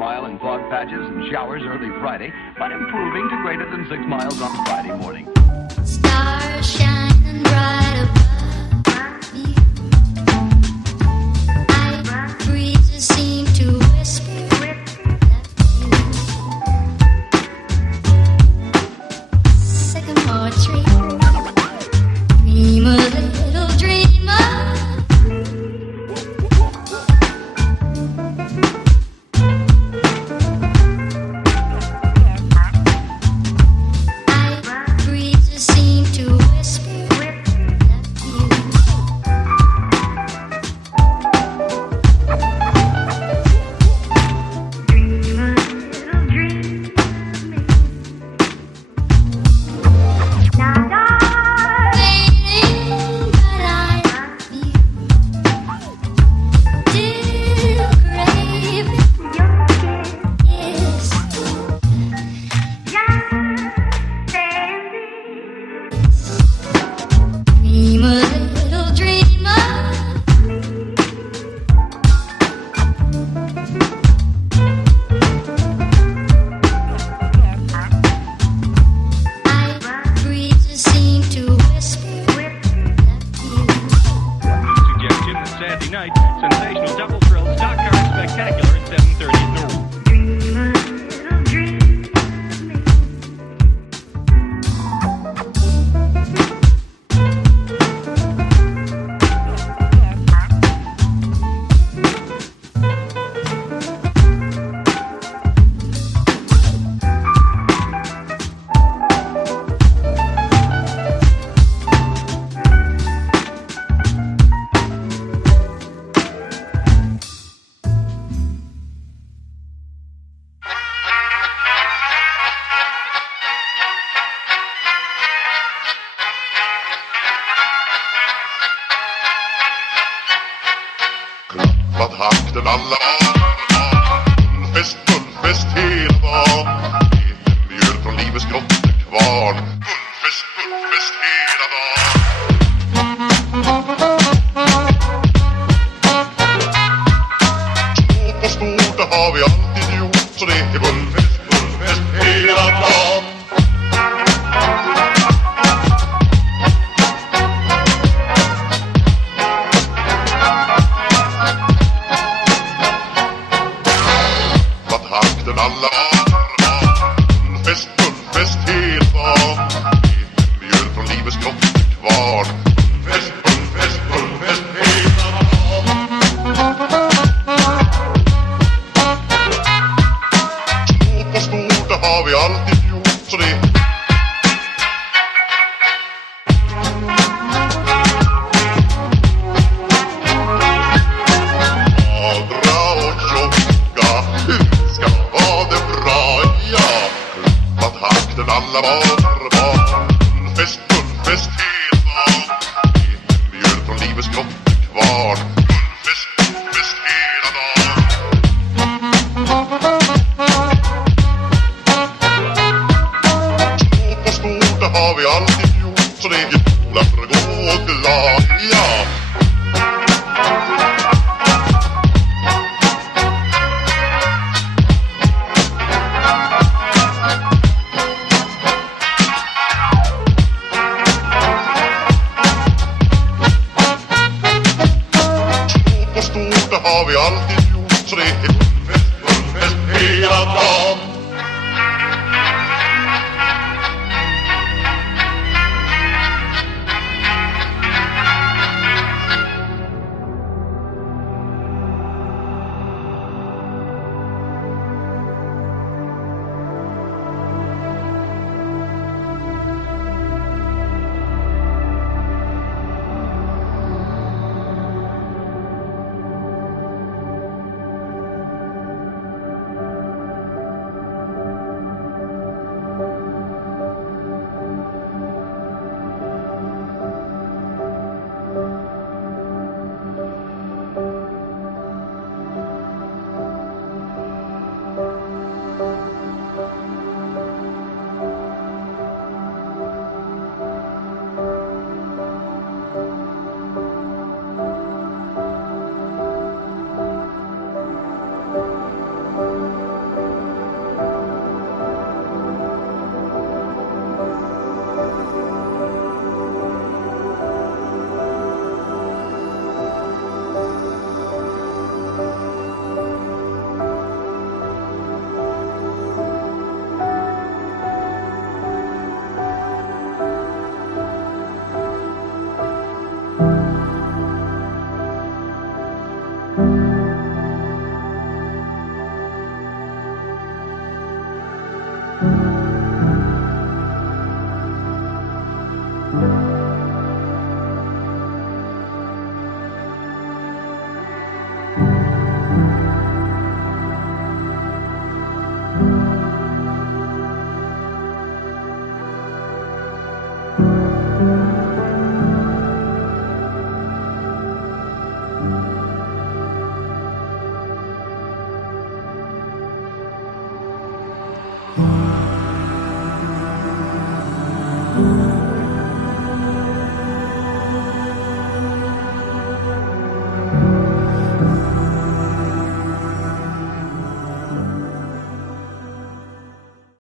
mile in fog patches and showers early Friday, but improving to greater than 6 miles on Friday morning. Stars shining bright above you. Night breezes seem to whisper that you. Sycamore tree, dream a little dreamer. Night, sensational double thrill, stock car spectacular at 7:30 at noon. Dream a little dream. Klappat hakten alla fullfest hela dagen. Eten mjöl från livets grottekvarn. Fullfest hela dagen. Små på stort, det har vi alltid gjort. Så det är fullfest hela dagen. Alla fullfest hela dagen. Eten mjöl från livets grottekvarn. Fullfest hela dagen. Små på stort, det har vi alltid gjort. Så det magra och tjocka ska ha det bra, ja. Klappat hakten alla barn. Fullfest hela dagen. Eten mjöl från livets grottekvarn. Fullfest hela dagen. Små på stort, det har vi alltid gjort. Så det är jävla för att gå glad, ja. Har vi alltid gjort, så det är fullfest hela dagen.